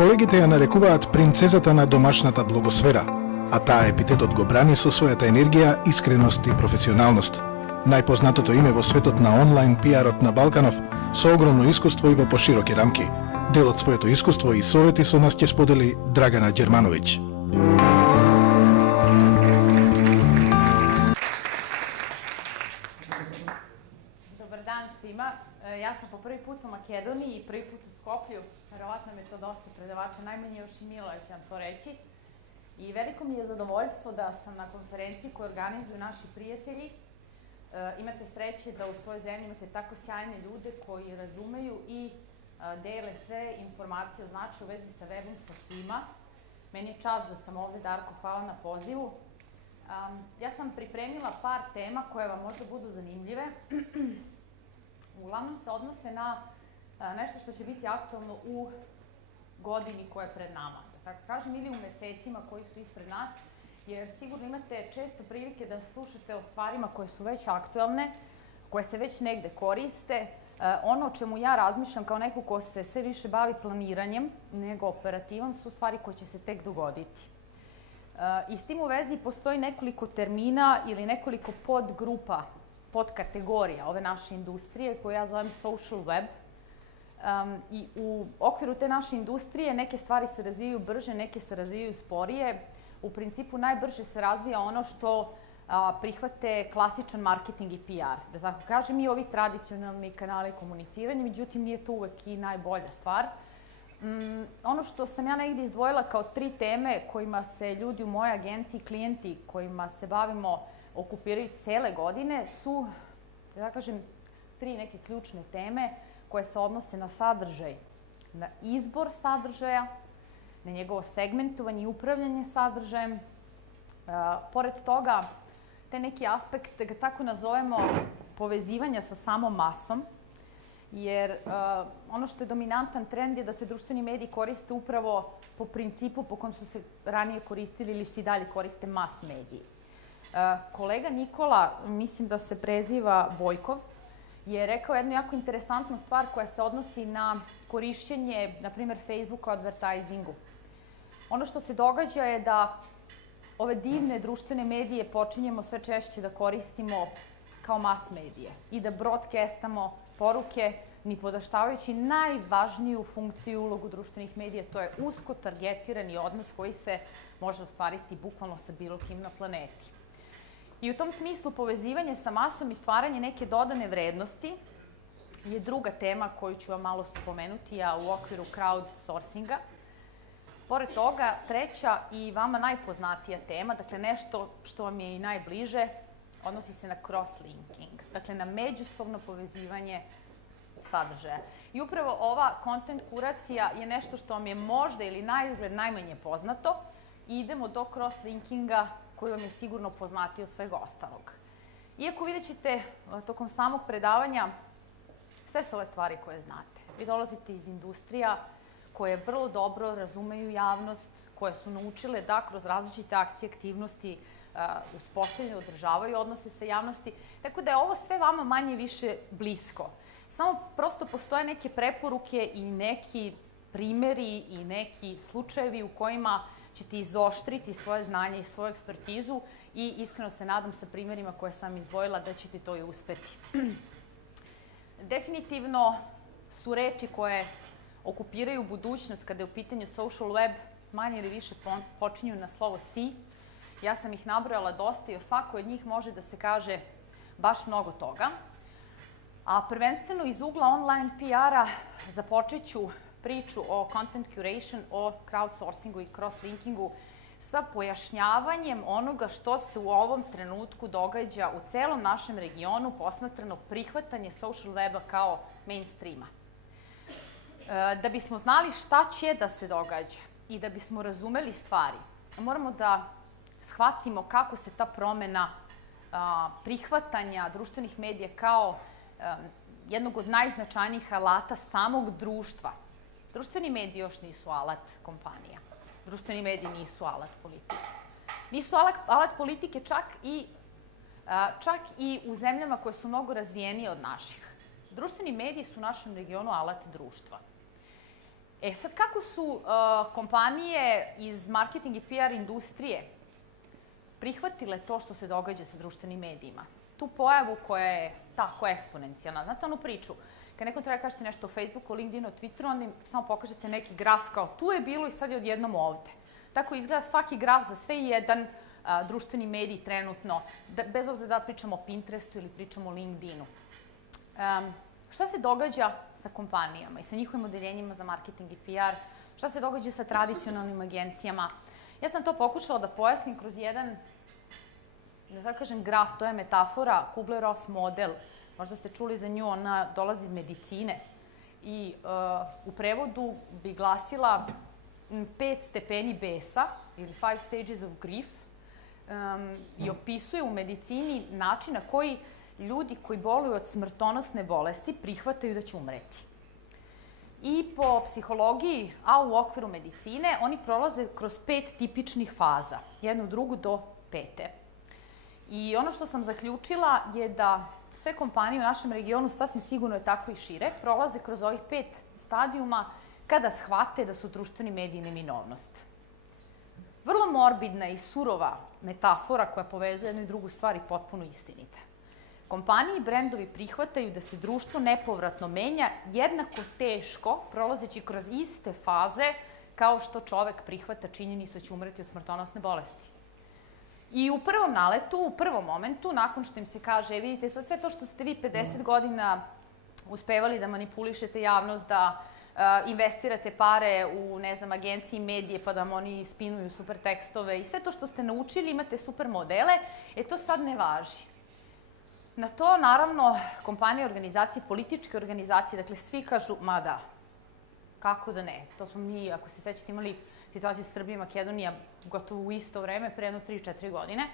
Колегите ја нарекуваат принцезата на домашната блогосфера, а таа епитетот го брани со својата енергија, искреност и професионалност. Најпознатото име во светот на онлайн пиарот на Балканов, со огромно искуство и во пошироки рамки. Дел од своето искуство и совети со нас ќе сподели Драгана Ѓермановиќ. Dobar dan svima. Ja sam po prvi put u Makedoniji i prvi put u Skoplju. Verovatno me to dosta predavača, najmanje još i Milo će vam to reći. I veliko mi je zadovoljstvo da sam na konferenciji koju organizuju naši prijatelji. Imate sreće da u svojoj zemlji imate tako sjajne ljude koji razumeju i dele sve informacije o značaju u vezi sa webom sa svima. Meni je čast da sam ovde, Darko, hvala na pozivu. Ja sam pripremila par tema koje vam možda budu zanimljive. Uglavnom se odnose na nešto što će biti aktualno u godini koja je pred nama, da tako kažem, ili u mesecima koji su ispred nas, jer sigurno imate često prilike da slušate o stvarima koje su već aktualne, koje se već negde koriste. Ono o čemu ja razmišljam kao neko ko se sve više bavi planiranjem nego operativom su stvari koje će se tek dogoditi. I s tim u vezi postoji nekoliko termina ili nekoliko podgrupa, podkategorija ove naše industrije koje ja zovem social web. I u okviru te naše industrije neke stvari se razvijaju brže, neke se razvijaju sporije. U principu najbrže se razvija ono što prihvate klasičan marketing i PR, da tako kažem, i ovi tradicionalni kanali komuniciranja, međutim nije to uvek i najbolja stvar. Ono što sam ja negdje izdvojila kao 3 teme kojima se ljudi u mojoj agenciji, klijenti kojima se bavimo, okupiraju cele godine su, da tako kažem, 3 neke ključne teme koje se odnose na sadržaj, na izbor sadržaja, na njegovo segmentovanje i upravljanje sadržajem. Pored toga, te neki aspekt, da ga tako nazovemo, povezivanja sa samom masom, jer ono što je dominantan trend je da se društveni mediji koriste upravo po principu po kojem su se ranije koristili ili se i dalje koriste mas mediji. Kolega Nikola, mislim da se preziva Bojkov, je rekao jednu jako interesantnu stvar koja se odnosi na korišćenje, na primjer, Facebook u advertisingu. Ono što se događa je da ove divne društvene medije počinjemo sve češće da koristimo kao mas medije i da broadcastamo poruke nipodaštavajući najvažniju funkciju i ulogu društvenih medija, to je usko targetirani odnos koji se može ostvariti bukvalno sa bilo kim na planeti. I u tom smislu povezivanje sa masom i stvaranje neke dodane vrednosti je druga tema koju ću vam malo spomenuti, a u okviru crowdsourcinga. Pored toga, treća i vama najpoznatija tema, dakle nešto što vam je i najbliže, odnosi se na cross-linking, dakle na međusobno povezivanje sadržaja. I upravo ova content kuracija je nešto što vam je možda ili na izgled najmanje poznato i idemo do cross-linkinga koji vam je sigurno poznatiji od svega ostalog. Iako vidjet ćete tokom samog predavanja sve su ove stvari koje znate. Vi dolazite iz industrija koje vrlo dobro razumeju javnost, koje su naučile da kroz različite akcije, aktivnosti uspostavljaju, održavaju odnose sa javnosti. Tako da je ovo sve vama manje više blisko. Samo prosto postoje neke preporuke i neki primeri i neki slučajevi u kojima ćete izoštriti svoje znanje i svoju ekspertizu i iskreno se nadam sa primjerima koje sam izdvojila da ćete to i uspeti. Definitivno su reči koje okupiraju budućnost kada je u pitanju social web manje ili više počinju na slovo si. Ja sam ih nabrojala dosta i o svakoj od njih može da se kaže baš mnogo toga. A prvenstveno iz ugla online PR-a započet ću priču o content curation, o crowdsourcingu i cross-linkingu sa pojašnjavanjem onoga što se u ovom trenutku događa u celom našem regionu posmatrano prihvatanje social weba kao mainstreama. Da bismo znali šta će da se događa i da bismo razumeli stvari, moramo da shvatimo kako se ta promena prihvatanja društvenih medija kao jednog od najznačajnijih alata samog društva. Društveni mediji još nisu alat kompanija. Društveni mediji nisu alat politike. Nisu alat politike čak i u zemljama koje su mnogo razvijenije od naših. Društveni mediji su u našem regionu alat društva. Sad, kako su kompanije iz marketing i PR industrije prihvatile to što se događa sa društvenim medijima? Tu pojavu koja je tako eksponencijalna. Znate onu priču, kad nekom treba kažete nešto o Facebooku, LinkedInu, Twitteru, onda im samo pokažete neki graf kao tu je bilo i sad je odjednom ovde. Tako izgleda svaki graf za sve jedan društveni medij trenutno, bez obzira da pričamo o Pinterestu ili pričamo o LinkedInu. Šta se događa sa kompanijama i sa njihovim odeljenjima za marketing i PR? Šta se događa sa tradicionalnim agencijama? Ja sam to pokušala da pojasnim kroz jedan, da tako kažem, graf, to je metafora, Kubler-Ross model. Možda ste čuli za nju, ona dolazi iz medicine. I u prevodu bi glasila 5 stepeni besa, ili 5 stages of grief, i opisuje u medicini način na koji ljudi koji boluju od smrtonosne bolesti prihvataju da će umreti. I po psihologiji, a u okviru medicine, oni prolaze kroz 5 tipičnih faza, jednu, drugu do 5. I ono što sam zaključila je da sve kompanije u našem regionu, sasvim sigurno je tako i šire, prolaze kroz ovih 5 stadijuma kada shvate da su društveni mediji neminovnost. Vrlo morbidna i surova metafora koja povezuje jednu i drugu stvar i potpuno istinita. Kompanije i brendovi prihvataju da se društvo nepovratno menja jednako teško, prolazeći kroz iste faze, kao što čovek prihvata činjenicu da će umreti od smrtonosne bolesti. I u prvom naletu, u prvom momentu, nakon što im se kaže, vidite, sad sve to što ste vi 50 godina uspevali da manipulišete javnost, da investirate pare u, ne znam, agencije i medije, pa da vam oni spinuju super tekstove i sve to što ste naučili, imate super modele, to sad ne važi. Na to, naravno, kompanije, organizacije, političke organizacije, dakle, svi kažu, ma da, kako da ne. To smo mi, ako se sećate, imali situaciju Srbije i Makedonija gotovo u isto vreme, pre jedno 3-4 godine.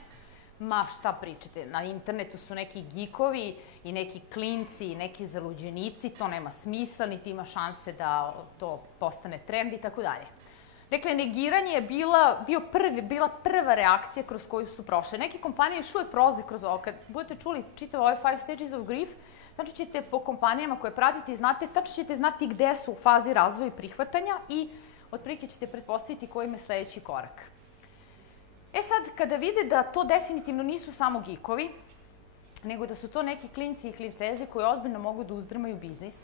Ma šta pričate, na internetu su neki gikovi i neki klinci i neki zaluđenici, to nema smisla, niti ima šanse da to postane trend i tako dalje. Dakle, negiranje je bila prva reakcija kroz koju su prošle. Neke kompanije još uvek prolaze kroz ovo. Kad budete čuli čitav ovaj 5 stages of grief, znači ćete po kompanijama koje pratite i znate, tačno ćete znati gde su u fazi razvoja i prihvatanja i otprilike ćete pretpostaviti koji im je sledeći korak. Sad, kada vide da to definitivno nisu samo gikovi, nego da su to neki klinci i klinceze koji ozbiljno mogu da uzdrmaju biznis,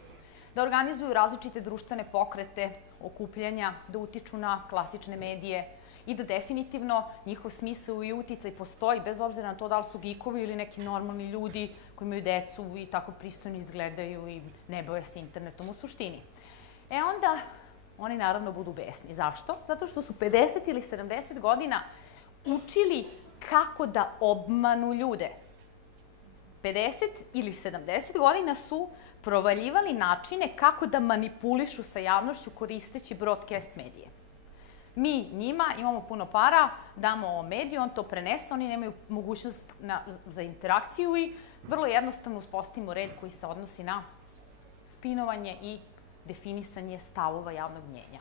da organizuju različite društvene pokrete, okupljanja, da utiču na klasične medije i da definitivno njihov smisao i uticaj postoji, bez obzira na to da li su gikovi ili neki normalni ljudi koji imaju decu i tako pristojno izgledaju i ne bave se internetom u suštini. Onda oni naravno budu besni. Zašto? Zato što su 50 ili 70 godina učili kako da obmanu ljude. 50 ili 70 godina su provaljivali načine kako da manipulišu sa javnošću koristeći broadcast medije. Mi njima imamo puno para, damo mediju, on to prenese, oni nemaju mogućnost za interakciju i vrlo jednostavno uspostavimo red koji se odnosi na spinovanje i definisanje stavova javnog mnjenja.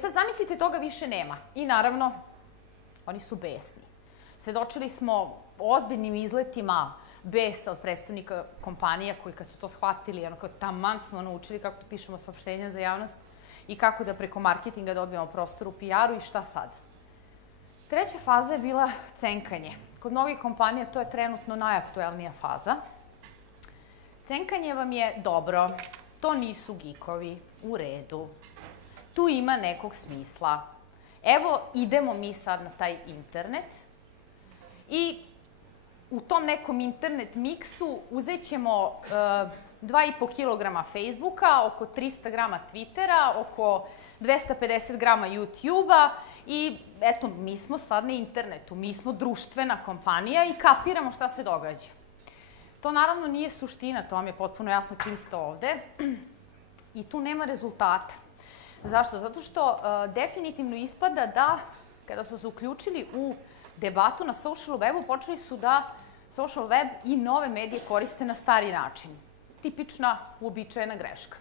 Sad zamislite, toga više nema. I naravno, oni su besni. Svedočili smo ozbiljnim izletima besa od predstavnika kompanija koji kad su to shvatili, ono kao taman smo naučili kako da pišemo saopštenja za javnost i kako da preko marketinga dobijemo prostor u PR-u i šta sad. Treća faza je bila cenkanje. Kod mnogih kompanija to je trenutno najaktuelnija faza. Cenkanje vam je dobro, to nisu gikovi, u redu, tu ima nekog smisla. Evo, idemo mi sad na taj internet i u tom nekom internet miksu uzet ćemo 2,5 kg Facebooka, oko 300 grama Twittera, oko 250 grama YouTube-a i eto, mi smo sad na internetu, mi smo društvena kompanija i kapiramo šta se događa. To naravno nije suština, to vam je potpuno jasno čim ste ovde i tu nema rezultata. Zašto? Zato što definitivno ispada da kada su se uključili u debatu na social webu, počeli su da social web i nove medije koriste na stari način. Tipična, uobičajena greška.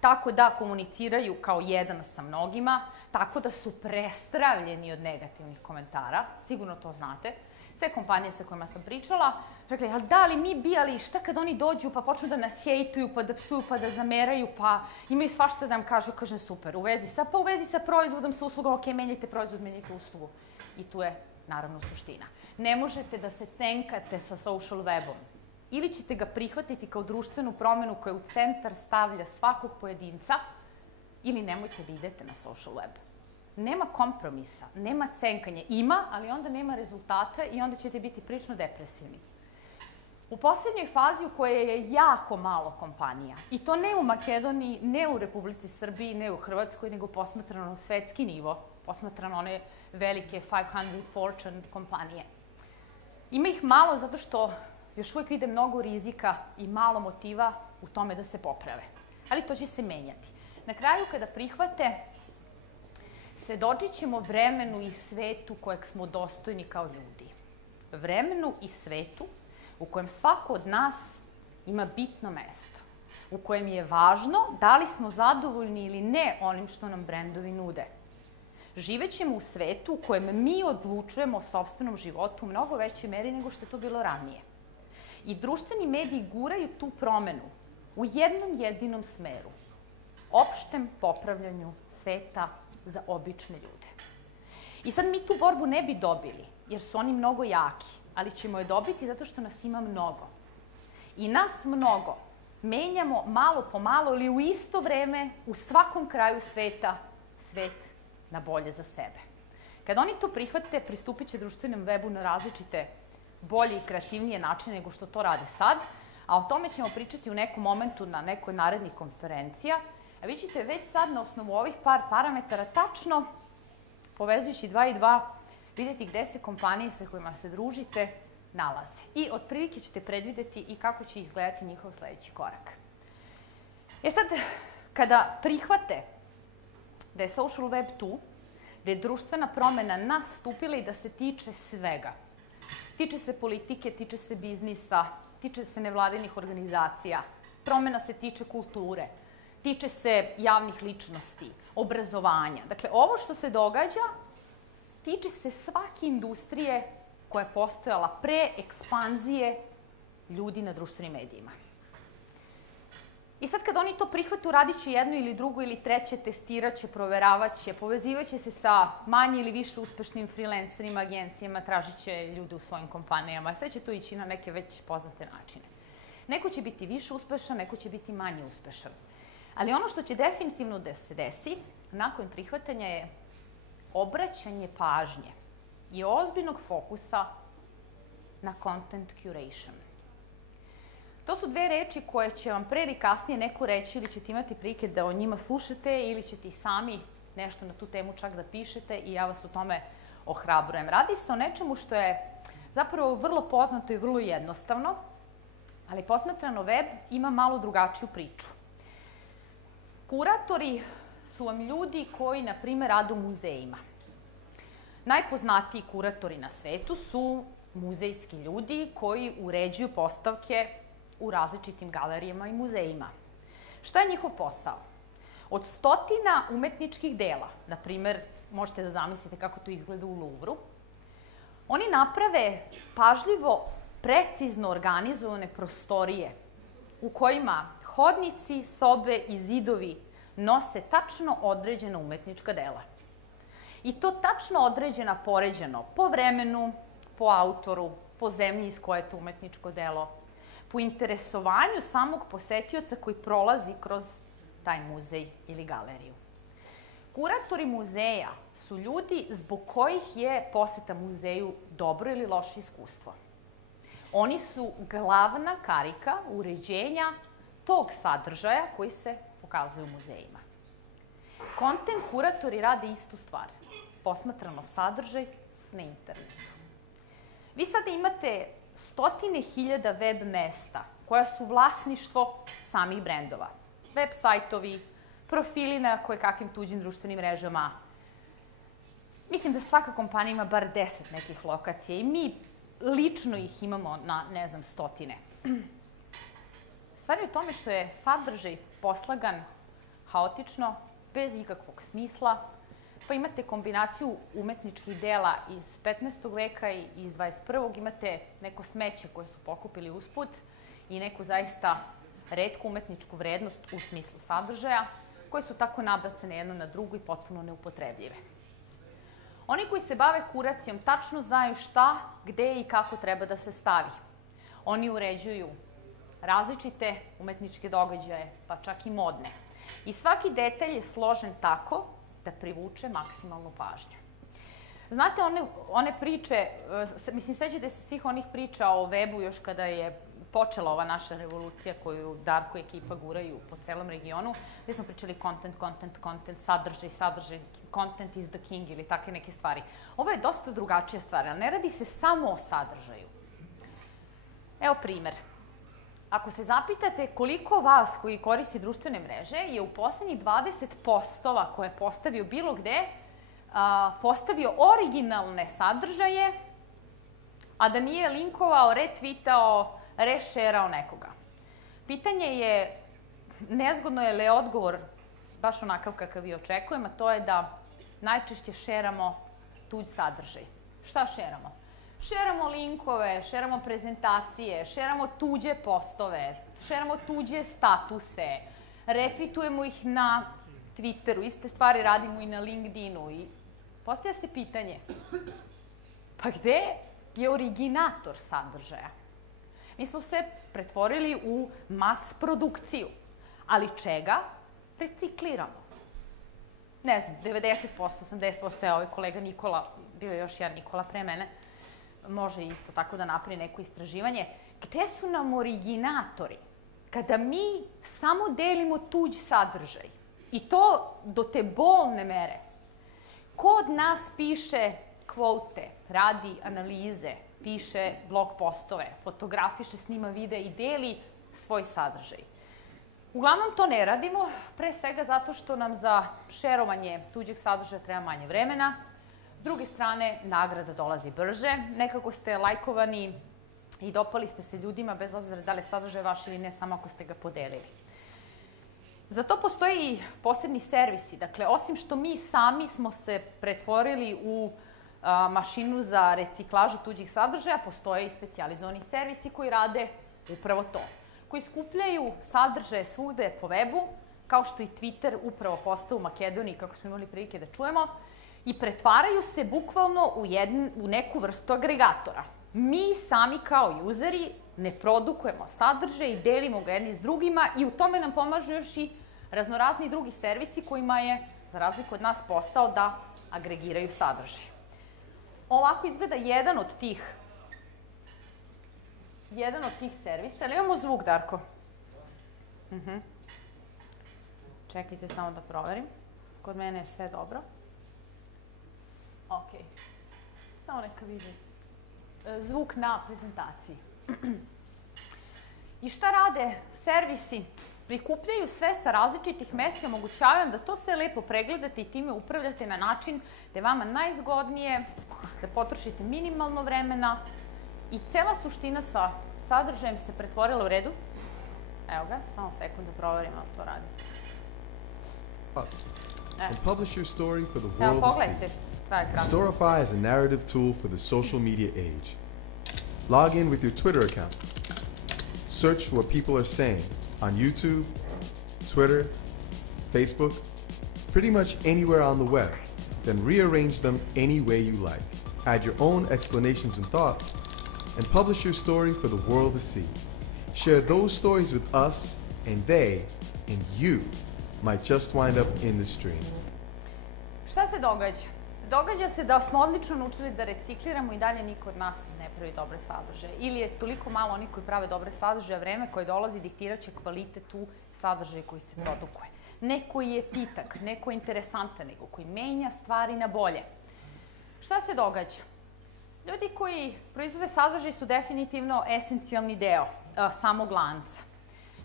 Tako da komuniciraju kao jedan sa mnogima, tako da su prestravljeni od negativnih komentara, sigurno to znate. Sve kompanije sa kojima sam pričala, rekli, ali da li mi bi, ali šta kad oni dođu pa počnu da nas hejtuju, pa da psuju, pa da zameraju, pa imaju svašta da nam kažu, kaže super, u vezi sa proizvodom, sa uslugom, ok, menjajte proizvod, menjajte uslugu. I tu je, naravno, suština. Ne možete da se cenkate sa social webom. Ili ćete ga prihvatiti kao društvenu promenu koja u centar stavlja svakog pojedinca, ili nemojte da idete na social web. Nema kompromisa, nema cenkanja. Ima, ali onda nema rezultata i onda ćete biti prilično depresivni. U poslednjoj fazi u kojoj je jako malo kompanija, i to ne u Makedoniji, ne u Republici Srbiji, ne u Hrvatskoj, nego posmatrano na svetski nivo, posmatrano one velike 500 Fortune kompanije. Ima ih malo zato što još uvijek vide mnogo rizika i malo motiva u tome da se poprave. Ali to će se menjati. Na kraju, kada prihvate, svedočit ćemo vremenu i svetu kojeg smo dostojni kao ljudi. Vremenu i svetu u kojem svako od nas ima bitno mesto. U kojem je važno da li smo zadovoljni ili ne onim što nam brendovi nude. Živećemo u svetu u kojem mi odlučujemo o sopstvenom životu u mnogo većoj meri nego što je to bilo ranije. I društveni mediji guraju tu promenu u jednom jedinom smeru. Opštem popravljanju sveta za obične ljude. I sad mi tu borbu ne bi dobili, jer su oni mnogo jaki, ali ćemo je dobiti zato što nas ima mnogo. I nas mnogo menjamo malo po malo ili u isto vreme u svakom kraju sveta svet na bolje za sebe. Kad oni to prihvate, pristupit će društvenom webu na različite bolje i kreativnije načine nego što to rade sad, a o tome ćemo pričati u nekom momentu na nekoj narednih konferencija. A vi ćete već sad na osnovu ovih par parametara tačno, povezujući 2 i 2, vidjeti gde se kompanije sa kojima se družite nalaze. I otprilike ćete predvideti i kako će izgledati njihov sledeći korak. Sad, kada prihvate da je social web tu, da je društvena promena nastupila i da se tiče svega. Tiče se politike, tiče se biznisa, tiče se nevladinih organizacija, promena se tiče kulture, tiče se javnih ličnosti, obrazovanja. Dakle, ovo što se događa tiče se svake industrije koja je postojala pre ekspanzije ljudi na društvenim medijima. I sad kad oni to prihvatu, radit će jedno ili drugo ili treće, testirat će, proveravat će, povezivat će se sa manje ili više uspešnim freelancerima, agencijama, tražit će ljude u svojim kompanijama. Sve će to ići na neke već poznate načine. Neko će biti više uspešan, neko će biti manje uspešan. Ali ono što će definitivno da se desi nakon prihvatanja je obraćanje pažnje i ozbiljnog fokusa na content curation. To su dve reči koje će vam pre ili kasnije neko reći ili ćete imati prilike da o njima slušate ili ćete i sami nešto na tu temu čak da pišete i ja vas u tome ohrabrujem. Radi se o nečemu što je zapravo vrlo poznato i vrlo jednostavno, ali posmatrano web ima malo drugačiju priču. Kuratori su vam ljudi koji, na primer, rade u muzejima. Najpoznatiji kuratori na svetu su muzejski ljudi koji uređuju postavke u različitim galerijama i muzejima. Šta je njihov posao? Od stotina umetničkih dela, na primer, možete da zamislite kako to izgleda u Louvru, oni naprave pažljivo, precizno organizovane prostorije u kojima hodnici, sobe i zidovi nose tačno određena umetnička dela. I to tačno određena, poređeno po vremenu, po autoru, po zemlji iz koje je to umetničko delo, po interesovanju samog posetioca koji prolazi kroz taj muzej ili galeriju. Kuratori muzeja su ljudi zbog kojih je poseta muzeju dobro ili loše iskustvo. Oni su glavna karika uređenja tog sadržaja koji se pokazuje u muzejima. Content kuratori rade istu stvar. Posmatrano sadržaj na internetu. Vi sada imate stotine hiljada web mesta koja su vlasništvo samih brendova. Web sajtovi, profili na kojekakvim tuđim društvenim mrežama. Mislim da svaka kompanija ima bar 10 nekih lokacija i mi lično ih imamo na, ne znam, stotine. Stvar je u tome što je sadržaj poslagan haotično, bez ikakvog smisla, pa imate kombinaciju umetničkih dela iz 15. veka i iz 21. Imate neko smeće koje su pokupili usput i neku zaista retku umetničku vrednost u smislu sadržaja, koje su tako nabacane jedno na drugu i potpuno neupotrebljive. Oni koji se bave kuracijom tačno znaju šta, gde i kako treba da se stavi. Oni uređuju različite umetničke događaje, pa čak i modne. I svaki detalj je složen tako da privuče maksimalnu pažnju. Znate, one priče, mislim, sećate se svih onih priča o webu još kada je počela ova naša revolucija koju Darko i ekipa guraju po celom regionu, gde smo pričali content, sadržaj, content is the king ili takve neke stvari. Ovo je dosta drugačija stvar, ali ne radi se samo o sadržaju. Evo primer. Ako se zapitate koliko vas koji koristi društvene mreže je u poslednjih 20 postova koje je postavio bilo gde, postavio originalne sadržaje, a da nije linkovao, retweetao, rešerao nekoga. Pitanje je, nezgodno je li odgovor baš onakav kakav i očekujem, a to je da najčešće šeramo tuđ sadržaj. Šta šeramo? Šeramo linkove, šeramo prezentacije, šeramo tuđe postove, šeramo tuđe statuse, retvitujemo ih na Twitteru, iste stvari radimo i na LinkedInu. I postavlja se pitanje, pa gde je originator sadržaja? Mi smo se pretvorili u mas produkciju, ali čega? Recikliramo. Ne znam, 90%, 80%, je ovaj kolega Nikola, bio je još jedan Nikola pre mene, može isto tako da napravi neko istraživanje. Gde su nam originatori? Kada mi samo delimo tuđ sadržaj, i to do te bolne mere. Ko od nas piše kvote, radi analize, piše blog postove, fotografiše, snima videa i deli svoj sadržaj? Uglavnom to ne radimo, pre svega zato što nam za šerovanje tuđeg sadržaja treba manje vremena. S druge strane, nagrada dolazi brže. Nekako ste lajkovani i dopali ste se ljudima, bez obzira da li je sadržaj vaš ili ne, samo ako ste ga podelili. Za to postoje i posebni servisi. Dakle, osim što mi sami smo se pretvorili u mašinu za reciklažu tuđih sadržaja, postoje i specijalizovani servisi koji rade upravo to. Koji skupljaju sadržaje svude po webu, kao što i Twitter upravo postao u Makedoniji, kako smo imali prilike da čujemo, i pretvaraju se bukvalno u neku vrstu agregatora. Mi sami kao useri ne produkujemo sadržaj i delimo ga jedni s drugima i u tome nam pomažu još i raznorazni drugi servisi kojima je, za razliku od nas, posao da agregiraju sadržaj. Ovako izgleda jedan od tih servisa. Ali imamo zvuk, Darko? Čekajte samo da proverim. Kod mene je sve dobro. Ok. Samo neka vidi. Zvuk na prezentaciji. I šta rade servisi? Prikupljaju sve sa različitih mesta i omogućavaju da to sve lepo pregledate i time upravljate na način da je vama najzgodnije, da potrošite minimalno vremena i cela suština sa sadržajem se pretvorila u redu. Evo ga, samo sekund da proverim, ali to radi. And publish your story for the world to see. Storify is a narrative tool for the social media age. Log in with your Twitter account. Search what people are saying on YouTube, Twitter, Facebook, pretty much anywhere on the web. Then rearrange them any way you like. Add your own explanations and thoughts, and publish your story for the world to see. Share those stories with us, and they, and you, might just wind up in the stream. Šta se događa? Događa se da smo odlično naučili da recikliramo i dalje niko od nas ne pravi dobre sadržaje. Ili je toliko malo onih koji prave dobre sadržaje, vreme koje dolazi diktirat će kvalitet u sadržaju koji se produkuje. Neko je pitak, neko je interesantan, neko koji menja stvari na bolje. Šta se događa? Ljudi koji proizvode sadržaj su definitivno esencijalni deo samog lanca.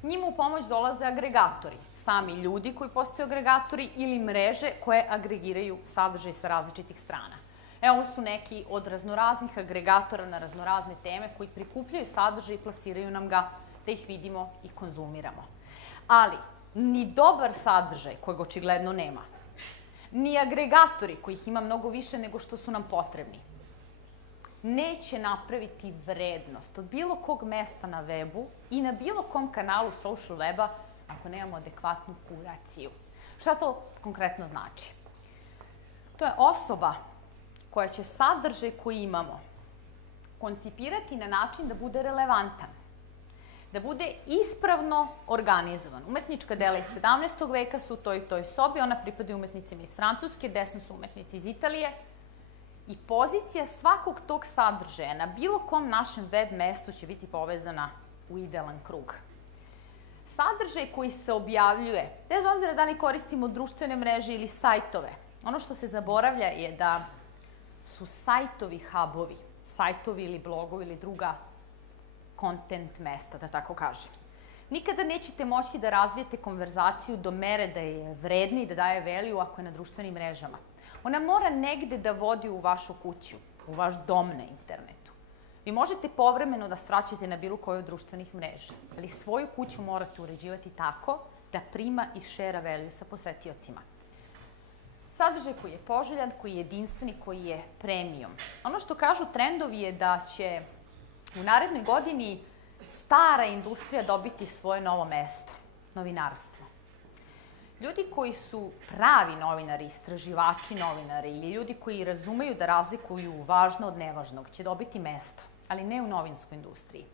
Njima u pomoć dolaze agregatori, sami ljudi koji postaju agregatori ili mreže koje agregiraju sadržaj sa različitih strana. Ovo su neki od raznoraznih agregatora na raznorazne teme koji prikupljaju sadržaj i plasiraju nam ga da ih vidimo i konzumiramo. Ali, ni dobar sadržaj, kojeg očigledno nema, ni agregatori, kojih ima mnogo više nego što su nam potrebni, neće napraviti vrednost od bilo kog mesta na webu i na bilo kom kanalu social weba ako nemamo adekvatnu kuraciju. Šta to konkretno znači? To je osoba koja će sadržaj koji imamo koncipirati na način da bude relevantan, da bude ispravno organizovan. Umetnička dela iz 17. veka su u toj sobi, ona pripada umetnicima iz Francuske, desno su umetnici iz Italije, i pozicija svakog tog sadržaja na bilo kom našem web mestu će biti povezana u idealan krug. Sadržaj koji se objavljuje, bez obzira da li koristimo društvene mreže ili sajtove, ono što se zaboravlja je da su sajtovi hubovi, sajtovi ili blogovi ili druga content mesta, da tako kažem. Nikada nećete moći da razvijete konverzaciju do mere da je vredni i da daje value ako je na društvenim mrežama. Ona mora negde da vodi u vašu kuću, u vaš dom na internetu. Vi možete povremeno da straćete na bilo koju od društvenih mreža, ali svoju kuću morate uređivati tako da prima i share value sa posetiocima. Sadržaj koji je poželjan, koji je jedinstveni, koji je premium. Ono što kažu trendovi je da će u narednoj godini stara industrija dobiti svoje novo mesto, novinarstvo. Ljudi koji su pravi novinari, istraživači novinari ili ljudi koji razumeju da razlikuju važno od nevažnog će dobiti mesto, ali ne u novinskoj industriji,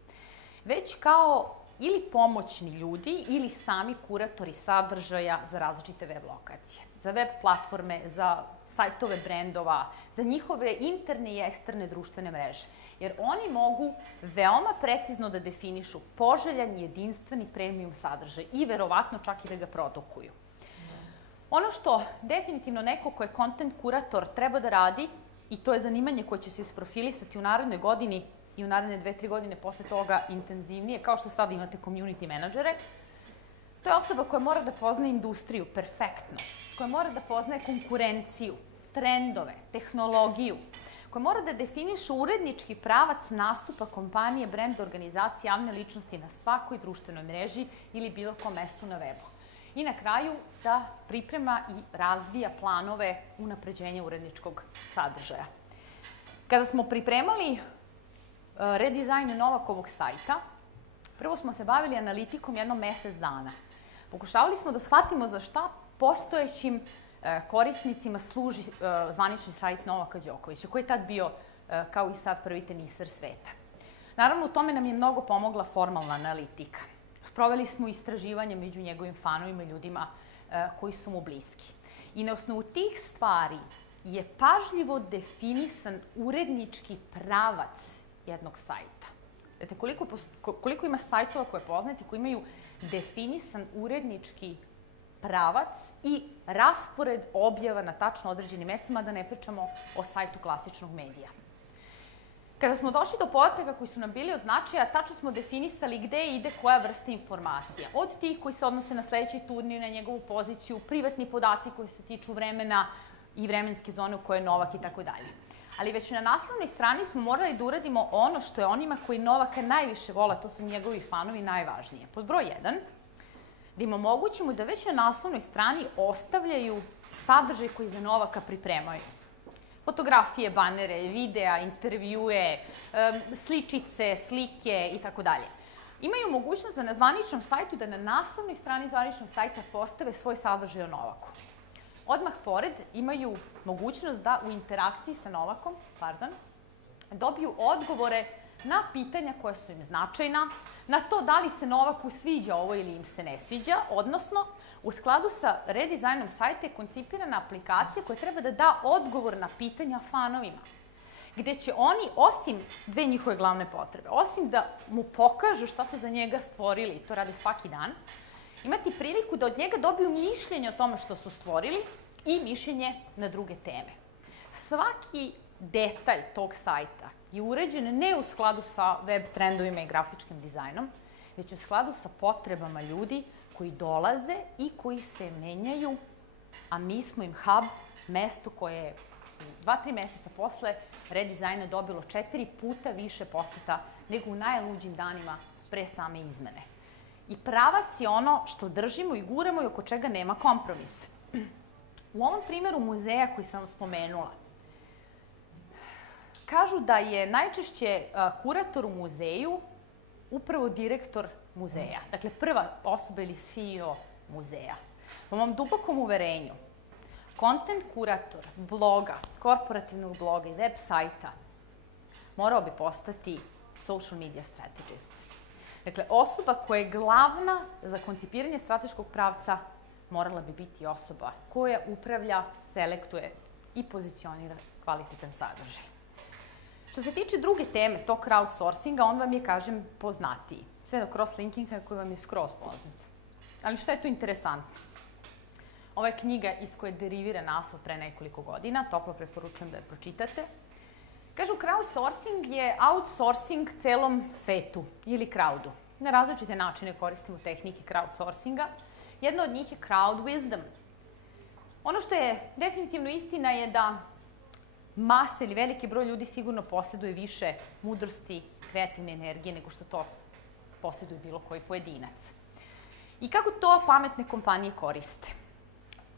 već kao ili pomoćni ljudi ili sami kuratori sadržaja za različite web lokacije, za web platforme, za sajtove brendova, za njihove interne i eksterne društvene mreže. Jer oni mogu veoma precizno da definišu poželjan, jedinstveni premium sadržaj i verovatno čak i da ga produkuju. Ono što definitivno neko ko je content kurator treba da radi, i to je zanimanje koje će se isprofilisati u narednoj godini i u naredne 2-3 godine posle toga intenzivnije, kao što sad imate community menadžere, to je osoba koja mora da poznaje industriju perfektno, koja mora da poznaje konkurenciju, trendove, tehnologiju, koja mora da definiše urednički pravac nastupa kompanije, brenda, organizacije, javne ličnosti na svakoj društvenoj mreži ili bilo kom mestu na webu. I na kraju da priprema i razvija planove unapređenja uredničkog sadržaja. Kada smo pripremali redizajn Novakovog sajta, prvo smo se bavili analitikom jedno mesec dana. Pokušavali smo da shvatimo za šta postojećim korisnicima služi zvanični sajt Novaka Đokovića, koji je tad bio, kao i sad, prvi teniser sveta. Naravno, u tome nam je mnogo pomogla formalna analitika. Sproveli smo istraživanje među njegovim fanovima i ljudima koji su mu bliski. I na osnovu tih stvari je pažljivo definisan urednički pravac jednog sajta. Znate, koliko ima sajtova koje poznate koji imaju definisan urednički pravac i raspored objava na tačno određenim mestima, da ne pričamo o sajtu klasičnog medija. Kada smo došli do podataka koji su nam bili od značaja, tačno smo definisali gde ide koja vrsta informacija. Od tih koji se odnose na sledeći turnir, na njegovu poziciju, privatni podaci koji se tiču vremena i vremenske zone u kojoj je Novak i tako dalje. Ali već na naslovnoj strani smo morali da uradimo ono što je onima koji Novaka najviše vole, to su njegovi fanovi, najvažnije. Pod broj 1, da im omogućimo da već na naslovnoj strani ostavljaju sadržaj koji za Novaka pripremaju. Fotografije, banere, videa, intervjue, sličice, slike i tako dalje. Imaju mogućnost da na zvaničnom sajtu, da na naslovnoj strani zvaničnog sajta postave svoj sadržaj o Novaku. Odmah pored imaju mogućnost da u interakciji sa Novakom, dobiju odgovore na pitanja koja su im značajna, na to da li se Novaku sviđa ovo ili im se ne sviđa, odnosno u skladu sa redizajnom sajta je koncipirana aplikacija koja treba da da odgovor na pitanja fanovima, gde će oni, osim dve njihove glavne potrebe, osim da mu pokažu šta su za njega stvorili, i to rade svaki dan, imati priliku da od njega dobiju mišljenje o tome što su stvorili i mišljenje na druge teme. Svaki detalj tog sajta je uređen ne u skladu sa web trendovima i grafičkim dizajnom, već u skladu sa potrebama ljudi koji dolaze i koji se menjaju, a mi smo im hub, mesto koje je 2-3 meseca posle redizajna dobilo 4 puta više poseta nego u najluđim danima pre same izmene. I pravac je ono što držimo i guramo i oko čega nema kompromisa. U ovom primjeru muzeja koji sam spomenula, kažu da je najčešće kurator u muzeju upravo direktor muzeja. Dakle, prva osoba ili CEO muzeja. Po mom dubokom uverenju, content kurator bloga, korporativnog bloga i web sajta morao bi postati social media strategist. Dakle, osoba koja je glavna za koncipiranje strateškog pravca morala bi biti osoba koja upravlja, selektuje i pozicionira kvalitetan sadržaj. Što se tiče druge teme, tog crowdsourcinga, on vam je, kažem, poznatiji. Sve do cross-linkinga koji vam je skroz poznat. Ali šta je tu interesantno? Ova je knjiga iz koje derivira naslov pre nekoliko godina, toplo preporučujem da je pročitate. Kažu, crowdsourcing je outsourcing celom svetu ili crowdu. Na različite načine koristimo tehnike crowdsourcinga. Jedna od njih je crowd wisdom. Ono što je definitivno istina je da masa ili veliki broj ljudi sigurno posjeduje više mudrosti, kreativne energije nego što to posjeduje bilo koji pojedinac. I kako to pametne kompanije koriste?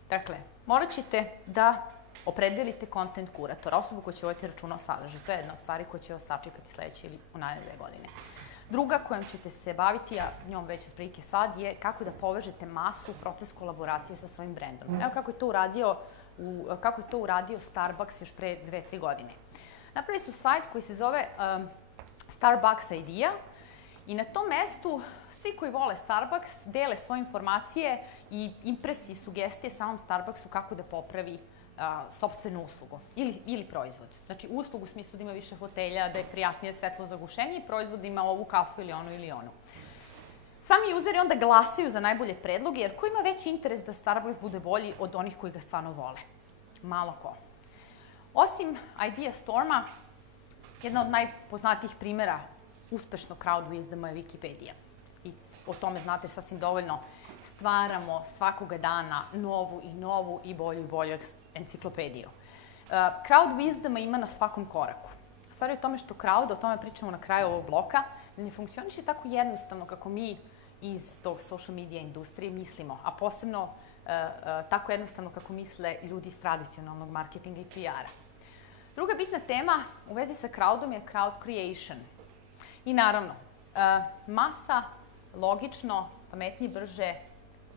Dakle, morat ćete da opredelite content kuratora, osobu koja će voditi računa o sadržaju. To je jedna od stvari koja će vas sačekati sledeće ili u naredne 2 godine. Druga kojom ćete se baviti, a njom već otprilike sad, je kako da povežete masu u proces kolaboracije sa svojim brendom. Evo kako je to uradio Starbucks još pre 2-3 godine. Napravili su sajt koji se zove Starbucks Idea i na tom mestu svi koji vole Starbucks dele svoje informacije i impresije i sugestije samom Starbucksu kako da popravi sopstvenu uslugu ili proizvod. Znači, uslugu u smislu da ima više fotelja, da je prijatnije svetlo zagušenje i proizvod da ima ovu kafu ili onu ili onu. Sami useri onda glasaju za najbolje predloge, jer ko ima veći interes da Starbucks bude bolji od onih koji ga stvarno vole? Malo ko. Osim Idea Storma, jedna od najpoznatijih primjera uspešnog crowd wisdoma je Wikipedia. I o tome znate sasvim dovoljno. Stvaramo svakoga dana novu i bolju enciklopediju. Crowd wisdoma ima na svakom koraku. Stvar je u tome što crowd, o tome pričamo na kraju ovog bloka, ne funkcioniše tako jednostavno kako mi iz tog social media industrije mislimo, a posebno tako jednostavno kako misle ljudi iz tradicionalnog marketinga i PR-a. Druga bitna tema u vezi sa crowdom je crowd creation. I naravno, masa logično, pametnije, brže,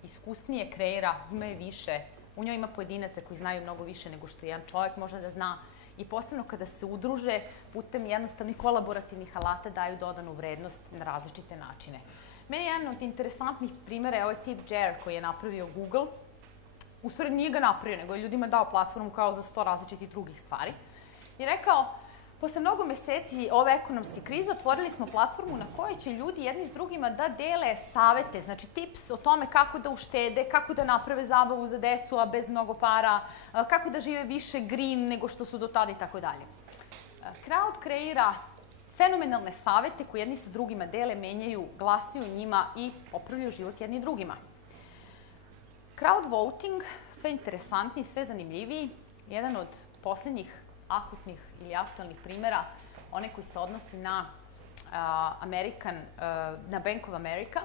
iskusnije kreira, ima je više. U njoj ima pojedinaca koji znaju mnogo više nego što jedan čovjek može da zna. I posebno kada se udruže, putem jednostavnih kolaborativnih alata daju dodanu vrednost na različite načine. Meni je jedan od interesantnih primjera je ovaj tip Jer koji je napravio Google. U stvari nije ga napravio, nego je ljudima dao platformu kao za 100 različitih drugih stvari. I rekao, posle mnogo meseci ove ekonomske krize otvorili smo platformu na kojoj će ljudi jedni s drugima da dele savete, znači tips o tome kako da uštede, kako da naprave zabavu za decu, a bez mnogo para, kako da žive više green nego što su do tada i tako dalje. Crowd kreira fenomenalne savete koje jedni sa drugima dele, menjaju, glasaju njima i popravljaju život jedni drugima. Crowd voting, sve interesantniji, sve zanimljiviji, jedan od poslednjih akutnih ili aktualnih primjera, onaj koji se odnosi na Bank of America.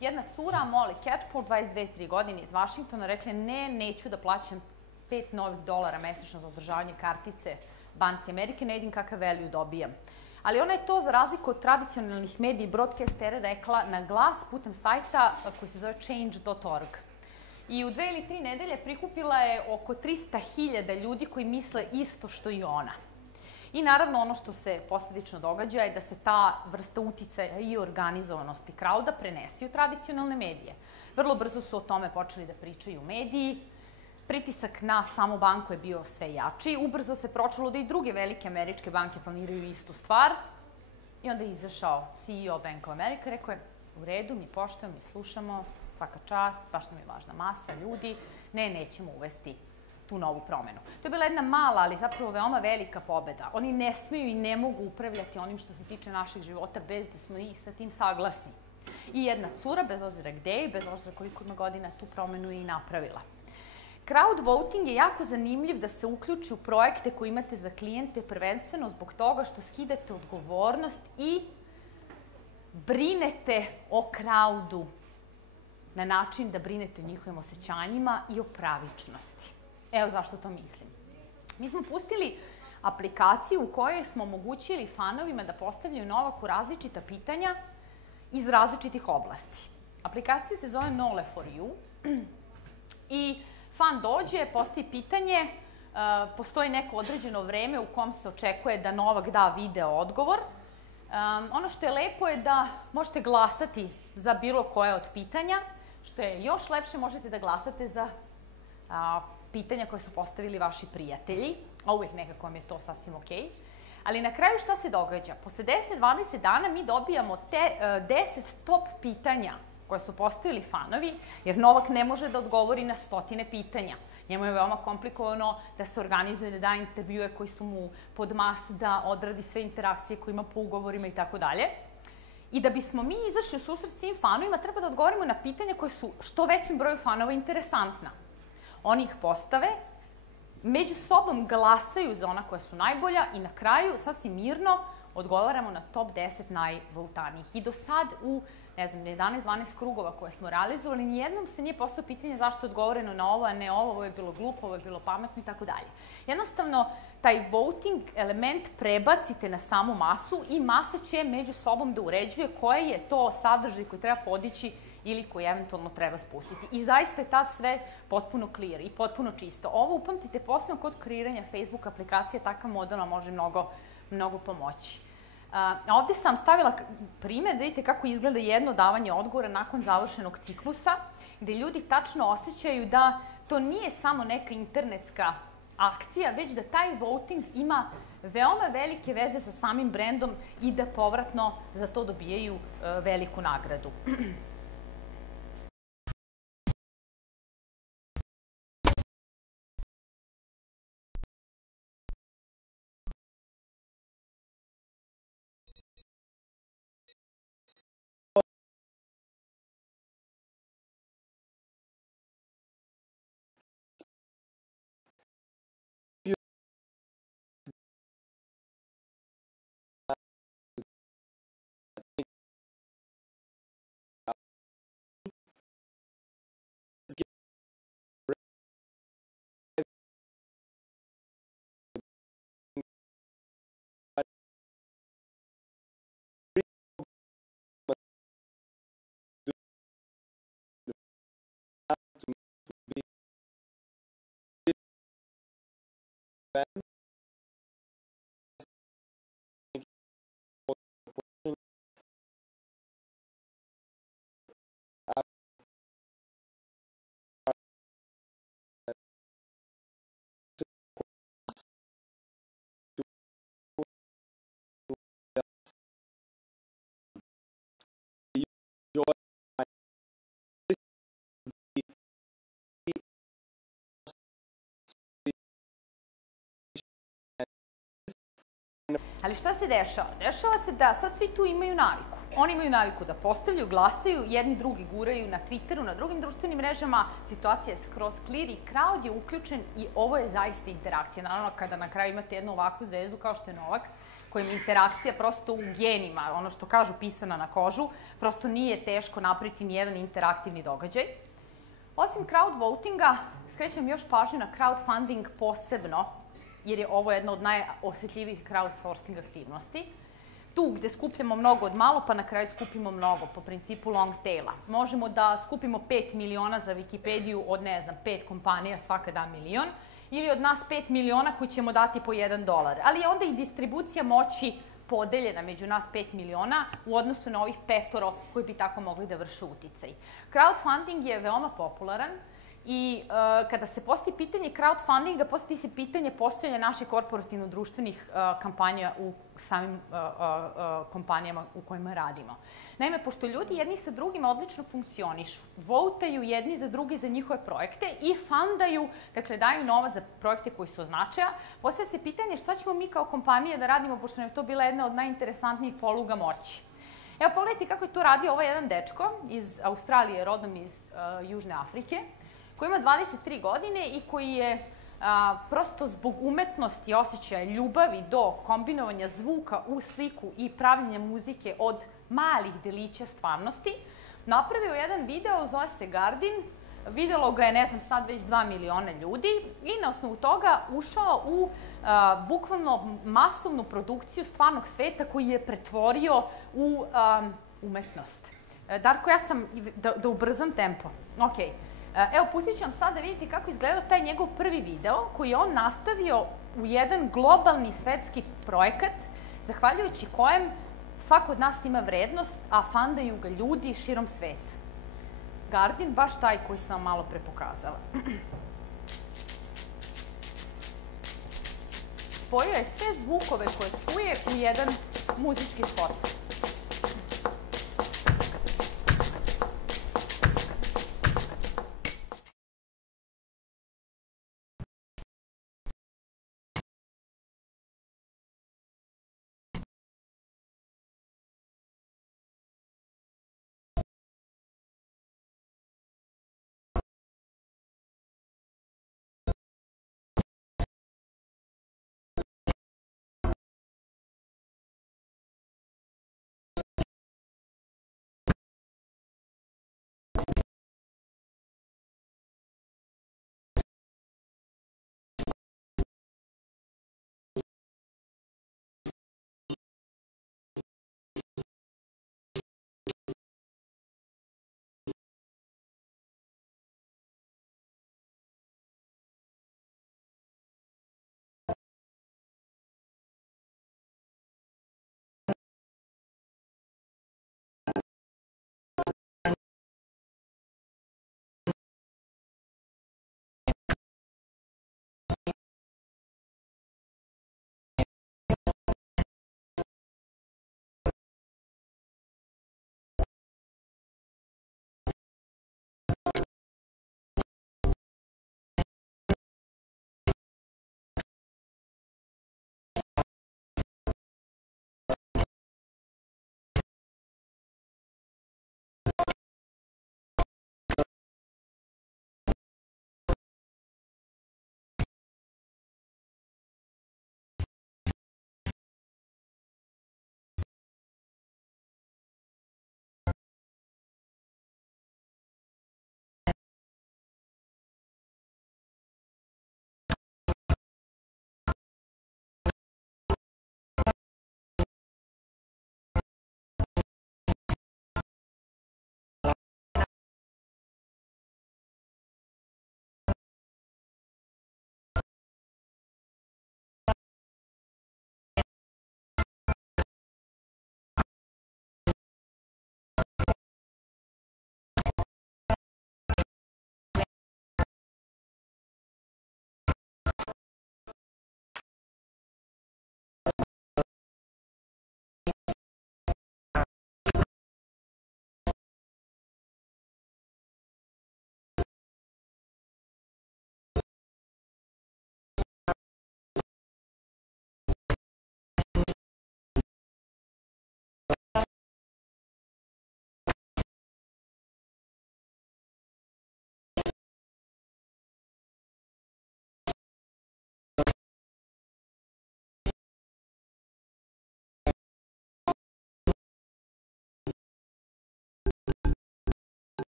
Jedna cura, Molly Catchpole, 22-23 godine iz Vašingtona, rekla ne, neću da plaćam $5 mesečno za održavanje kartice Banci Amerike, ne vidim kakav value dobijam. Ali ona je to, za razliku od tradicionalnih medija i broadcastera, rekla na glas putem sajta koji se zove change.org. I u 2 ili 3 nedelje prikupila je oko 300.000 ljudi koji misle isto što i ona. I naravno ono što se posledično događa je da se ta vrsta uticaja i organizovanosti crowda prenesi u tradicionalne medije. Vrlo brzo su o tome počeli da pričaju mediji. Pritisak na samu banku je bio sve jači. Ubrzo se pročulo da i druge velike američke banke planiraju istu stvar. I onda je izašao CEO Bank of America i rekao je, u redu, mi poštujemo, mi slušamo, svaka čast, baš nam je važna masa ljudi, nećemo uvesti tu novu promenu. To je bila jedna mala, ali zapravo veoma velika pobeda. Oni ne smeju i ne mogu upravljati onim što se tiče naših života bez da smo i sa tim saglasni. I jedna cura, bez obzira gde je, bez obzira koliko ima godina, tu promenu je i napravila. Crowd voting je jako zanimljiv da se uključi u projekte koje imate za klijente, prvenstveno zbog toga što skidate odgovornost i brinete o crowdu na način da brinete o njihovim osjećanjima i o pravičnosti. Evo zašto to mislim. Mi smo pustili aplikaciju u kojoj smo omogućili fanovima da postavljaju Novaku različita pitanja iz različitih oblasti. Aplikacija se zove Nole for You i fan dođe, postavi pitanje, postoji neko određeno vreme u kom se očekuje da Novak da video odgovor. Ono što je lepo je da možete glasati za bilo koje od pitanja, što je još lepše, možete da glasate za pitanja koje su postavili vaši prijatelji, a uvijek nekako vam je to sasvim okej. Ali na kraju šta se događa? Posle 10-20 dana mi dobijamo 10 top pitanja koje su postavili fanovi, jer Novak ne može da odgovori na stotine pitanja. Njemu je veoma komplikovano da se organizuje, da da intervjue koji su mu pod mast, da odradi sve interakcije koje ima po ugovorima i tako dalje. I da bismo mi izašli u susret svim fanovima, treba da odgovorimo na pitanja koje su što većem broju fanova interesantna. Oni ih postave, među sobom glasaju za ona koja su najbolja i na kraju, sasvim mirno, odgovaramo na top 10 najvoltanijih. I do sad u, ne znam, 11-12 krugova koje smo realizovali, nijednom se nije postao pitanje zašto je odgovoreno na ovo, a ne ovo je bilo glupo, ovo je bilo pametno i tako dalje. Jednostavno, taj voting element prebacite na samu masu i masa će među sobom da uređuje koji je to sadržaj koji treba podići ili koji eventualno treba spustiti. I zaista je tad sve potpuno clear i potpuno čisto. Ovo upamtite posebno kod kreiranja Facebook aplikacije, takav model vam može mnogo pomoći. Ovde sam stavila primer, da vidite kako izgleda jedno davanje odgovora nakon završenog ciklusa, gde ljudi tačno osjećaju da to nije samo neka internetska akcija, već da taj voting ima veoma velike veze sa samim brendom i da povratno za to dobijaju veliku nagradu. Ali šta se dešava? Dešava se da sad svi tu imaju naviku. Oni imaju naviku da postavljaju, glasaju, jedni drugi guraju na Twitteru, na drugim društvenim mrežama, situacija je skroz clear i crowd je uključen i ovo je zaista interakcija. Naravno, kada na kraju imate jednu ovakvu zvezdu kao što je Novak, kojim je interakcija prosto u genima, ono što kažu pisana na kožu, prosto nije teško napraviti nijedan interaktivni događaj. Osim crowd votinga, skrećem još pažnju na crowdfunding posebno, jer je ovo jedna od najosetljivijih crowdsourcing aktivnosti. Tu gde skupljamo mnogo od malo, pa na kraju skupimo mnogo, po principu long taila. Možemo da skupimo 5 miliona za Wikipediju od, ne znam, 5 kompanija, svaka da milion, ili od nas 5 miliona koji ćemo dati po $1. Ali je onda i distribucija moći podeljena među nas 5 miliona u odnosu na ovih 5 koji bi tako mogli da vrše uticaj. Crowdfunding je veoma popularan i kada se postavi pitanje crowdfundinga, postavi se pitanje postojanja naših korporativno-društvenih kampanja u samim kompanijama u kojima radimo. Naime, pošto ljudi jedni sa drugima odlično funkcionišu, votaju jedni za drugi za njihove projekte i fundaju, dakle daju novac za projekte koji su od značaja, postavlja se pitanje šta ćemo mi kao kompanije da radimo, pošto nam je to bila jedna od najinteresantnijih poluga moći. Evo, pogledajte kako je to radio ovaj jedan dečko iz Australije, rodom iz Južne Afrike, koji ima 23 godine i koji je prosto zbog umetnosti, osjećaja, ljubavi do kombinovanja zvuka u sliku i pravljenja muzike od malih delića stvarnosti, napravio jedan video, zove se Garden, videlo ga je, ne znam, sad već 2 miliona ljudi i na osnovu toga ušao u bukvalno masovnu produkciju stvarnog sveta koji je pretvorio u umetnost. Darko, ja sam, da ubrzam tempo. Okej. Evo, pustit ću vam sad da vidite kako izgledao taj njegov prvi video koji je on nastavio u jedan globalni svetski projekat, zahvaljujući kojem svako od nas ima vrednost, a fandaju ga ljudi širom sveta. Guardian, baš taj koji sam vam malo pre pokazala. Spojio je sve zvukove koje čuje u jedan muzički spot.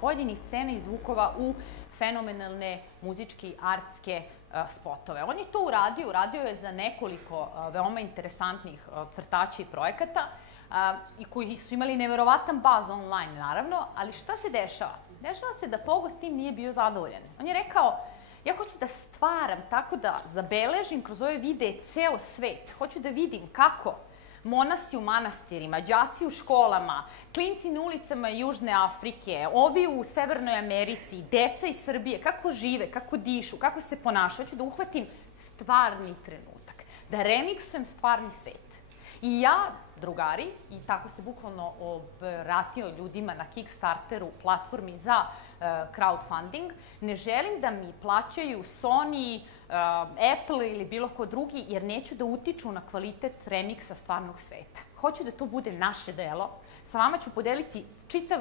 Pojedinih scena i zvukova u fenomenalne muzički artske spotove. On je to uradio je za nekoliko veoma interesantnih crtača i projekata i koji su imali neverovatan baz online, naravno, ali šta se dešava? Dešava se da Pogo s tim nije bio zadovoljan. On je rekao, ja hoću da stvaram tako da zabeležim kroz ove videe ceo svet. Hoću da vidim kako monasi u manastirima, đaci u školama, klinci na ulicama Južne Afrike, ovi u Severnoj Americi, deca iz Srbije, kako žive, kako dišu, kako se ponašaju. Hoću da uhvatim stvarni trenutak, da remiksujem stvarni svet. I ja, drugari, i tako se bukvalno obratio ljudima na Kickstarteru, platformi za crowdfunding, ne želim da mi plaćaju Sony, Apple ili bilo ko drugi, jer neću da utiču na kvalitet remiksa stvarnog sveta. Hoću da to bude naše delo. Sa vama ću podeliti čitav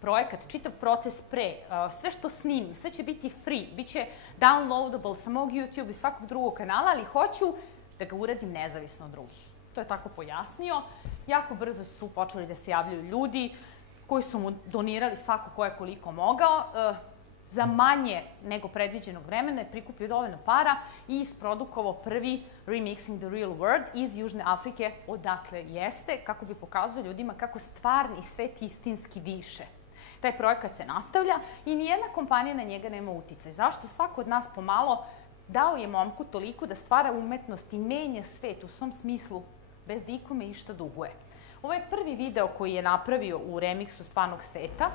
projekat, čitav proces pre, sve što snimim, sve će biti free, bit će downloadable sa mog YouTube i svakog drugog kanala, ali hoću da ga uradim nezavisno od drugih. To je tako pojasnio jako brzo su počeli da se javljaju ljudi koji su mu donirali svako ko je koliko mogao. Za manje nego predviđenog vremena je prikupio dovoljno para i isprodukovao prvi Remixing the Real World iz Južne Afrike, odakle jeste, kako bi pokazao ljudima kako stvarni svet istinski diše. Taj projekat se nastavlja i nijedna kompanija na njega nema uticaj. Zašto? Svako od nas pomalo dao je momku toliko da stvara umetnost i menja svet u svom smislu, bez da ikome išta duguje. Ovo je prvi video koji je napravio u remiksu stvarnog sveta.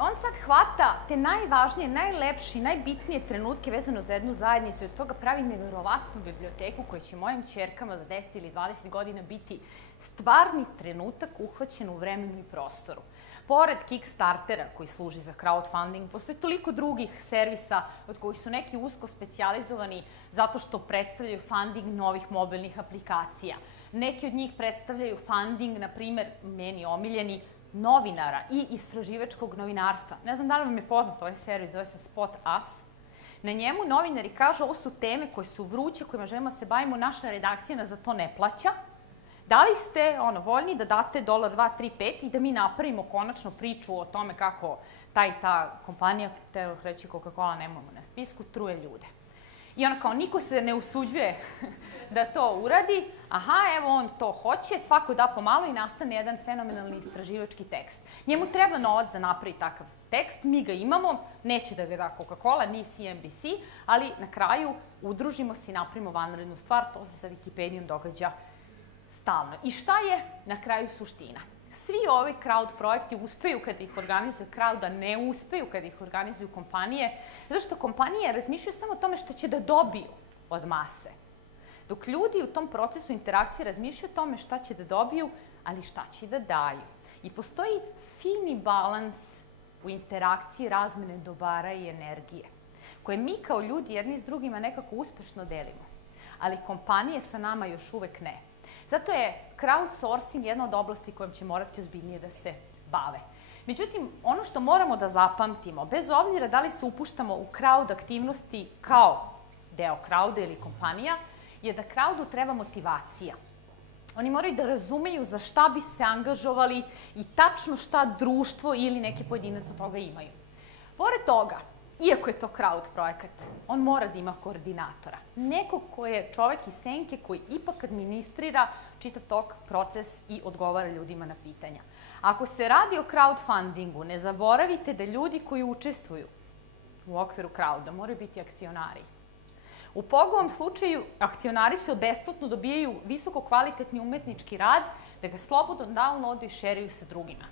On sad hvata te najvažnije, najlepše i najbitnije trenutke vezano za jednu zajednicu i od toga pravi neverovatnu biblioteku koja će mojim ćerkama za 10 ili 20 godina biti stvarni trenutak uhvaćen u vremenu i prostoru. Pored Kickstartera koji služi za crowdfunding, postoje toliko drugih servisa od kojih su neki usko specijalizovani zato što predstavljaju funding novih mobilnih aplikacija. Neki od njih predstavljaju funding, na primer, meni omiljeni, novinara i istraživačkog novinarstva. Ne znam da li vam je poznat ovaj servis, zove se Spot Us. Na njemu novinari kažu ovo su teme koje su vruće, kojima želimo da se bavimo, naša redakcija nas za to ne plaća. Da li ste voljni da date $1, 2, 3, 5 i da mi napravimo konačno priču o tome kako ta kompanija, treba reći Coca-Cola, nemamo na spisku, truje ljude. I ono kao, niko se ne usuđuje da to uradi, aha, evo on to hoće, svako da pomalo i nastane jedan fenomenalni istraživački tekst. Njemu treba novac da napravi takav tekst, mi ga imamo, neće da ga da Coca-Cola, ni CNBC, ali na kraju udružimo se i napravimo vanrednu stvar, to se sa Wikipedijom događa stalno. I šta je na kraju suština? svi ovi crowd projekti uspeju kada ih organizuje crowd, a ne uspeju kada ih organizuju kompanije, zato što kompanije razmišljaju samo o tome što će da dobiju od mase. Dok ljudi u tom procesu interakcije razmišljaju o tome šta će da dobiju, ali šta će da daju. I postoji fini balans u interakciji razmene dobara i energije, koje mi kao ljudi jedni s drugima nekako uspešno delimo, ali kompanije sa nama još uvek ne. Zato je crowdsourcing jedna od oblasti kojom će morati ozbiljnije da se bave. Međutim, ono što moramo da zapamtimo, bez obzira da li se upuštamo u crowd aktivnosti kao deo crowda ili kompanija, je da crowdu treba motivacija. Oni moraju da razumeju za šta bi se angažovali i tačno šta društvo ili neki pojedinac od toga imaju. Pored toga, iako je to crowd projekat, on mora da ima koordinatora. Nekog ko je čovek iz senke koji ipak administrira čitav tok proces i odgovara ljudima na pitanja. Ako se radi o crowdfundingu, ne zaboravite da ljudi koji učestvuju u okviru crowda moraju biti akcionari. U Pogovom slučaju, akcionari su besplatno dobijaju visoko kvalitetni umetnički rad, da ga slobodno downloadu i šeruju sa drugima.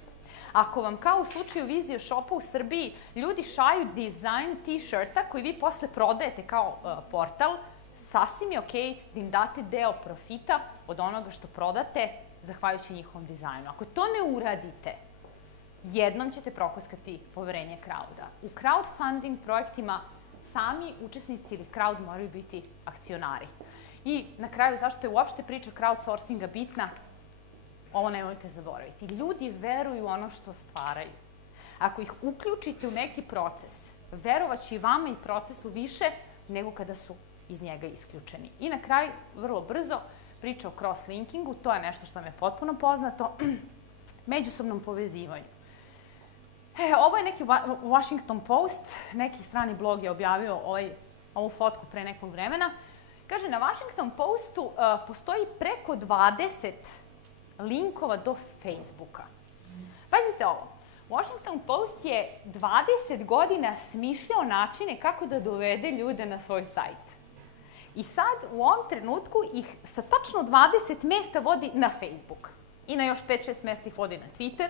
Ako vam, kao u slučaju Vizio Shopa u Srbiji, ljudi šalju dizajn t-shirta koji vi posle prodajete kao portal, sasvim je okej da im date deo profita od onoga što prodate zahvaljujući njihovom dizajnu. Ako to ne uradite, jednom ćete prokoskati poverenje crowda. U crowdfunding projektima sami učesnici ili crowd moraju biti akcionari. I na kraju, zašto je uopšte priča crowdsourcinga bitna? Ovo nemojte zaboraviti. Ljudi veruju u ono što stvaraju. Ako ih uključite u neki proces, verovaće i vama i procesu više nego kada su iz njega isključeni. I na kraju, vrlo brzo, priča o cross-linkingu, to je nešto što vam je potpuno poznato, međusobnom povezivanju. Ovo je neki Washington Post, neki strani blog je objavio ovu fotku pre nekog vremena. Kaže, na Washington Postu postoji preko 20 linkova do Facebooka. Pazite ovo, Washington Post je 20 godina smišljao načine kako da dovede ljude na svoj sajt. I sad, u ovom trenutku, ih sa tačno 20 mesta vodi na Facebook. I na još 5-6 mesta ih vodi na Twitter.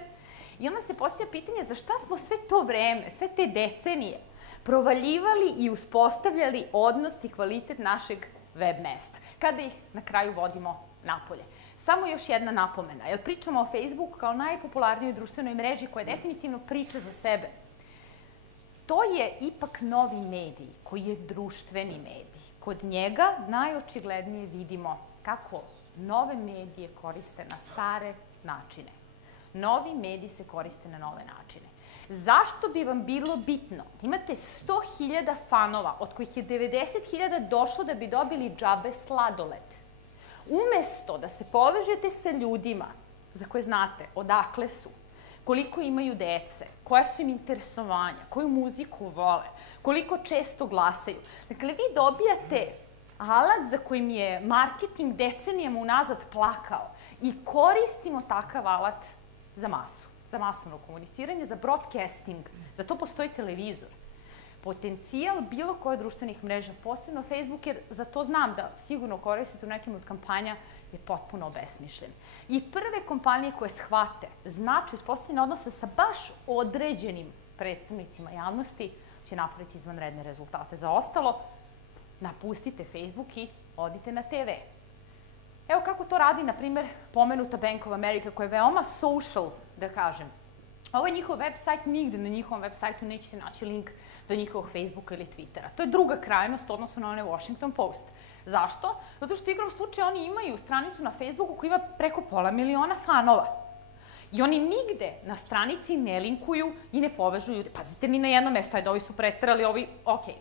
I onda se postavlja pitanje za šta smo sve to vreme, sve te decenije provaljivali i uspostavljali odnos i kvalitet našeg web mesta, kada ih na kraju vodimo napolje. Samo još jedna napomena, jer pričamo o Facebooku kao najpopularnijoj društvenoj mreži koja definitivno priča za sebe. To je ipak novi medij, koji je društveni medij. Kod njega najočiglednije vidimo kako nove medije koriste na stare načine. Novi mediji se koriste na nove načine. Zašto bi vam bilo bitno da imate 100.000 fanova, od kojih je 90.000 došlo da bi dobili džabe sladoled? Umesto da se povežete sa ljudima za koje znate odakle su, koliko imaju dece, koja su im interesovanja, koju muziku vole, koliko često glasaju. Dakle, vi dobijate alat za kojim je marketing decenijama unazad plakao i koristimo takav alat za masu, za masovno komuniciranje, za broadcasting. Za to postoji televizor. Potencijal bilo koje društvenih mreža, posebno Facebook, jer za to znam da sigurno koristite u nekim od kampanja, je potpuno obesmišljen. I prve kompanije koje shvate značaj uspostavljanja odnosa sa baš određenim predstavnicima javnosti će napraviti izvanredne rezultate. Za ostalo, napustite Facebook i odite na TV. Evo kako to radi, na primer, pomenuta Bank of America, koja je veoma social, da kažem. Ovo je njihov web sajt, nigde na njihovom web sajtu neće se naći link do njihovog Facebooka ili Twittera. To je druga krajnost odnosno na onaj Washington Post. Zašto? Zato što igrom slučaja oni imaju stranicu na Facebooku koja ima preko 500.000 fanova. I oni nigde na stranici ne linkuju i ne povežu ljude. Pazite, ni na jedno mesto, ajde, ovi su preterali, ovi, okej.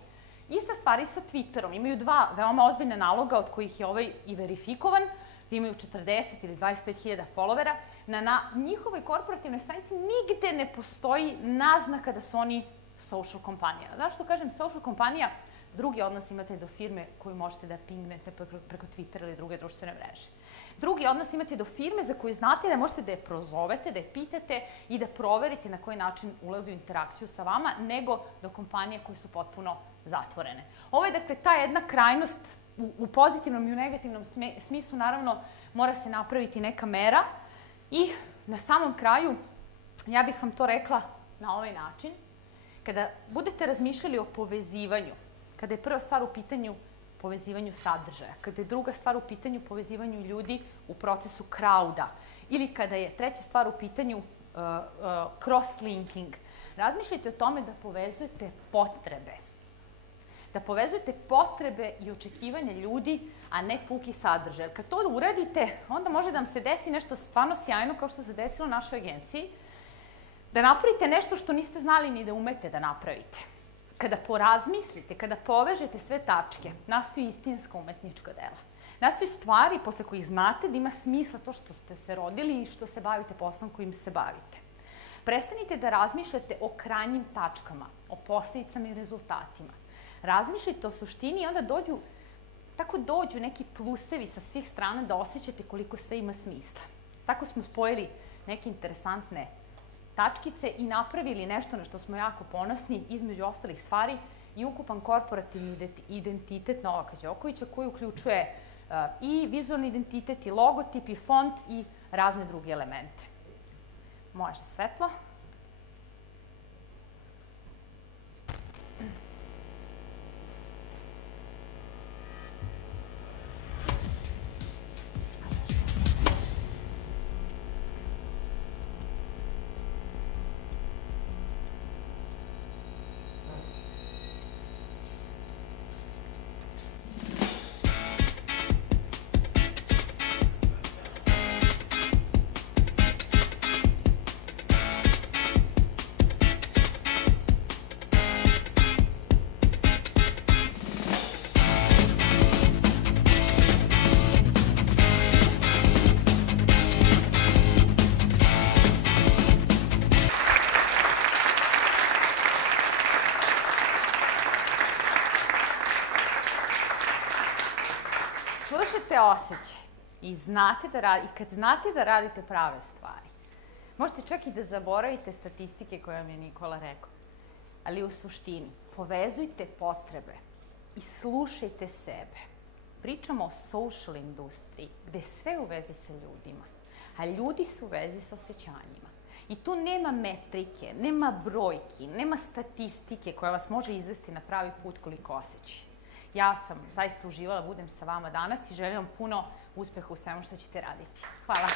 Ista stvar i sa Twitterom. Imaju dva veoma ozbiljne naloga, od kojih je ovaj i verifikovan. Imaju 40 ili 25.000 followera. Na njihovoj korporativnoj stranici nigde ne postoji naznaka da su oni social kompanija. Zašto kažem social kompanija? Drugi odnos imate do firme koju možete da pingnete preko Twittera ili druge društvene mreže. Drugi odnos imate do firme za koju znate da možete da je prozovete, da je pitate i da proverite na koji način ulazi u interakciju sa vama, nego do kompanije koje su potpuno zatvorene. Ovo je, dakle, ta jedna krajnost u pozitivnom i u negativnom smislu. Naravno, mora se napraviti neka mera i na samom kraju, ja bih vam to rekla na ovaj način. Kada budete razmišljali o povezivanju, kada je prva stvar u pitanju povezivanju sadržaja, kada je druga stvar u pitanju povezivanju ljudi u procesu crowda, ili kada je treća stvar u pitanju cross-linking, razmišljajte o tome da povezujete potrebe. Da povezujete potrebe i očekivanja ljudi, a ne puki sadržaj. Kad to uradite, onda može da vam se desi nešto stvarno sjajno, kao što se desilo u našoj agenciji, da napravite nešto što niste znali ni da umete da napravite. Kada porazmislite, kada povežete sve tačke, nastaju istinska umetnička dela. Nastaju stvari posle kojih znate da ima smisla to što ste se rodili i što se bavite poslom kojim se bavite. Prestanite da razmišljate o krajnjim tačkama, o posledicama i rezultatima. Razmišljajte o suštini i onda dođu neki plusevi sa svih strana da osjećate koliko sve ima smisla. Tako smo spojili neke interesantne tačkice i napravili nešto na što smo jako ponosni, između ostalih stvari, i ukupan korporativni identitet Novaka Đokovića, koji uključuje i vizualni identitet, i logotip, i font, i razne druge elemente. Može svetlo. Slušajte osjećaj i kad znate da radite prave stvari, možete čak i da zaboravite statistike koje vam je Nikola rekao, ali u suštini povezujte potrebe i slušajte sebe. Pričamo o social industriji, gde sve u vezi sa ljudima, a ljudi su u vezi sa osjećanjima. I tu nema metrike, nema brojki, nema statistike koja vas može izvesti na pravi put koliko osjećaja. Ja sam zaista uživala da budem sa vama danas i želim vam puno uspeha u svemu što ćete raditi. Hvala.